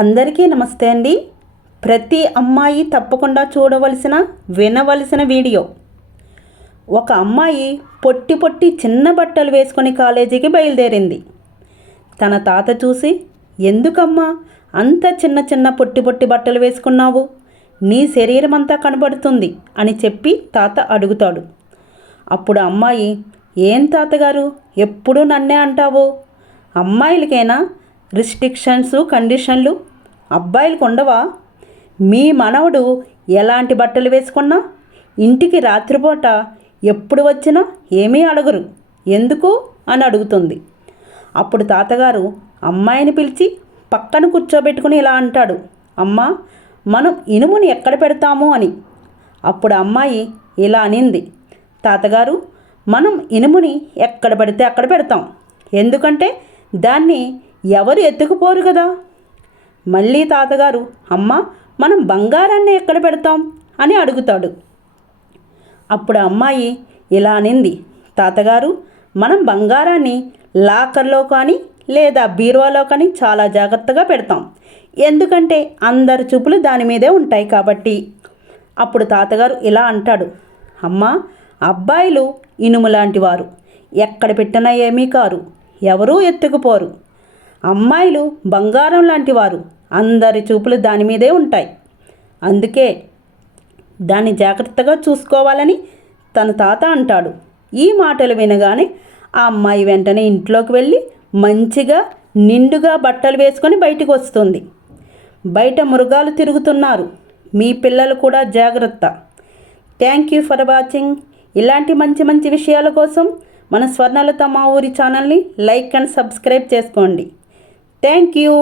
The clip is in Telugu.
అందరికీ నమస్తే అండి. ప్రతి అమ్మాయి తప్పకుండా చూడవలసిన వినవలసిన వీడియో. ఒక అమ్మాయి పొట్టి పొట్టి చిన్న బట్టలు వేసుకొని కాలేజీకి బయలుదేరింది. తన తాత చూసి ఎందుకమ్మా అంత చిన్న చిన్న పొట్టి పొట్టి బట్టలు వేసుకున్నావు? నీ శరీరం అంతా కనబడుతుంది అని చెప్పి తాత అడుగుతాడు. అప్పుడు అమ్మాయి ఏం తాతగారు ఎప్పుడూ నన్నే అంటావు? అమ్మాయిలకైనా రిస్ట్రిక్షన్స్ కండిషన్లు అబ్బాయిలకు ఉండవా మీ మనవడు ఎలాంటి బట్టలు వేసుకున్నా? ఇంటికి రాత్రిపూట ఎప్పుడు వచ్చినా ఏమీ అడగరు. ఎందుకు? అని అడుగుతుంది. అప్పుడు తాతగారు అమ్మాయిని పిలిచి పక్కన కూర్చోబెట్టుకుని ఇలా అంటాడు. అమ్మా మనం ఇనుముని ఎక్కడ పెడతాము అని. అప్పుడు అమ్మాయి ఇలా అనింది. తాతగారు మనం ఇనుముని ఎక్కడ పడితే అక్కడ పెడతాం. ఎందుకంటే దాన్ని ఎవరు ఎత్తుకుపోరు కదా? మళ్ళీ తాతగారు అమ్మ మనం బంగారాన్ని ఎక్కడ పెడతాం? అని అడుగుతాడు. అప్పుడు అమ్మాయి ఇలా అనింది తాతగారు మనం బంగారాన్ని లాకర్లో కానీ లేదా బీరువాలో కానీ చాలా జాగ్రత్తగా పెడతాం. ఎందుకంటే అందరి చూపులు దాని మీదే ఉంటాయి కాబట్టి. అప్పుడు తాతగారు ఇలా అంటాడు అమ్మా అబ్బాయిలు ఇనుము లాంటి వారు. ఎక్కడ పెట్టినా ఏమీ కారు. ఎవరూ ఎత్తుకుపోరు. అమ్మాయిలు బంగారం లాంటి వారు. అందరి చూపులు దాని మీదే ఉంటాయి. అందుకే దాన్ని జాగ్రత్తగా చూసుకోవాలని తన తాత అంటాడు. ఈ మాటలు వినగానే ఆ అమ్మాయి వెంటనే ఇంట్లోకి వెళ్ళి మంచిగా నిండుగా బట్టలు వేసుకొని బయటకు వస్తుంది. బయట మృగాలు తిరుగుతున్నారు. మీ పిల్లలు కూడా జాగ్రత్త. Thank you for watching. ఇలాంటి మంచి మంచి విషయాల కోసం మన స్వర్ణలత మా ఊరి ఛానల్ని లైక్ అండ్ సబ్స్క్రైబ్ చేసుకోండి. Thank you.